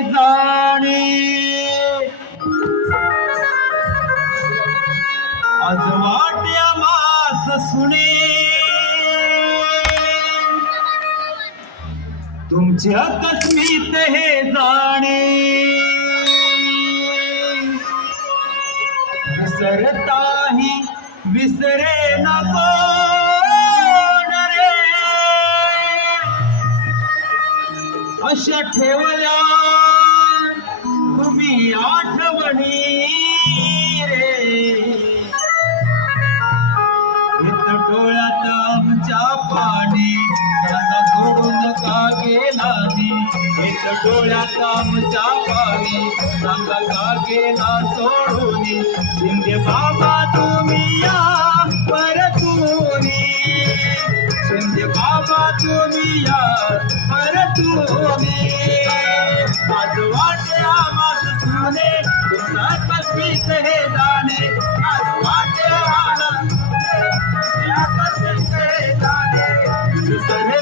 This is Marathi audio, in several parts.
जाणे. आज वाट्या मास सुने. तुमचे अकस्मित हे जाणे. विसरताही विसरे नको अशा ठेवल्या डोळ्यात आमच्या पाणी. सांगा का गेला सोडून? शिंदे बाबा तुम्ही या परतून. शिंदे बाबा तुम्ही या परतून. आज वाटे आवाज सुने तुमचा कल्पित हे जाणे. आज वाटे आवाज विसरताही विसरे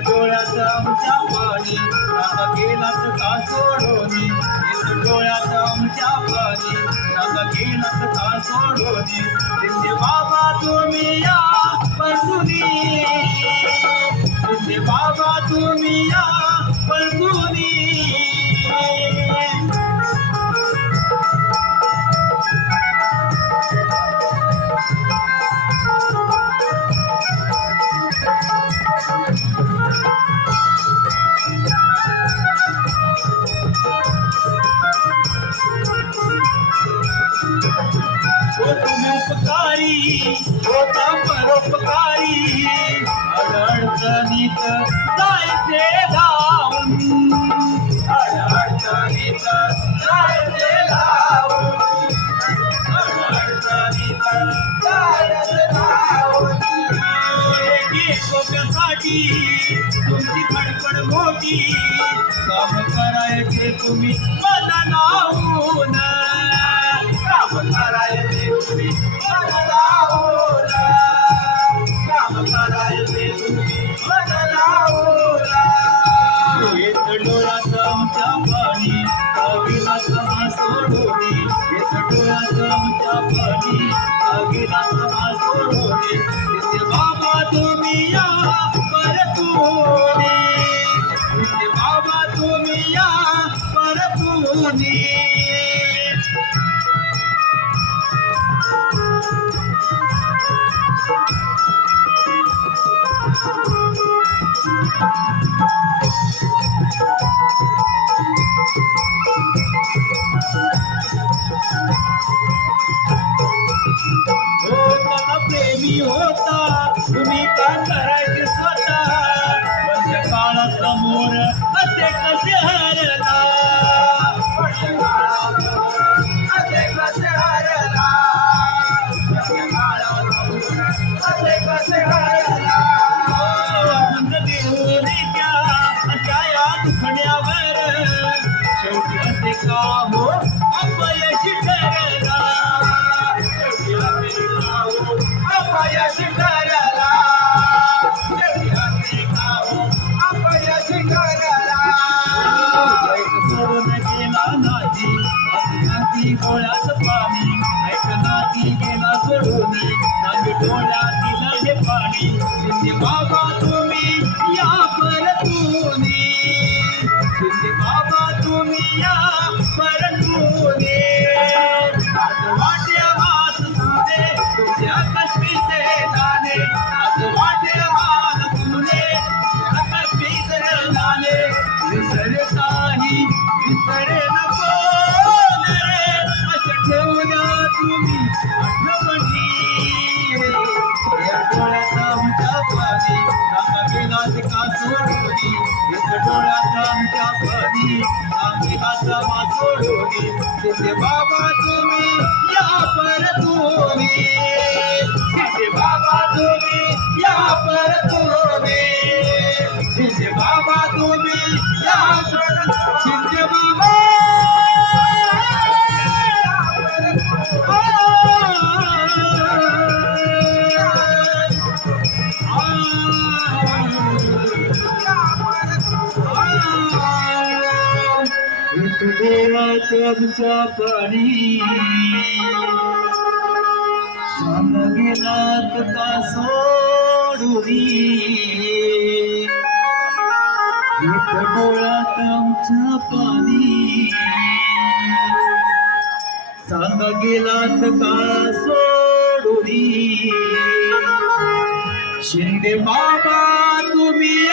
डोळ्यात आमच्या पाणी. आता गेलात का सोडोनी? येत डोळ्यात आमच्या पाणी. आता गेलात का सोडोनी? शिंदे बाबा तुम्ही या परतुनी. शिंदे बाबा तुम्ही या परतुनी. उपकारी होता परोपकारी. अडचणीत जायचे धावून. अडचणीत जायचे धावून. अडचणीत जायचे धावून. एकोप्यासाठी तुमची खडपड मोठी. काम करायचे तुम्ही मला लावून काम करायचे तुम्ही पण काळासमोर असे कसे हरला नाही कोणाच पाणी ऐकनाती गेला सोडून. नाती डोळ्यातील हे पाणी. शिंदे बाबा तुम्ही या परतूनी शिंदे बाबा तुम्ही या परतूनी आज वाटे हात सुने तुझ्या कष्टीचे दाणे आज वाटे हात सुने विसरे नको. बाबा तुम्ही या परतोनी तिथे बाबा तुम्ही या परतोनी तिथे बाबा तुम्ही या देवात पाणी. का सोडुनी डोळ्यात आमच्या पाणी. सांग गेलात का सोडुनी शिंदे बाबा तुम्ही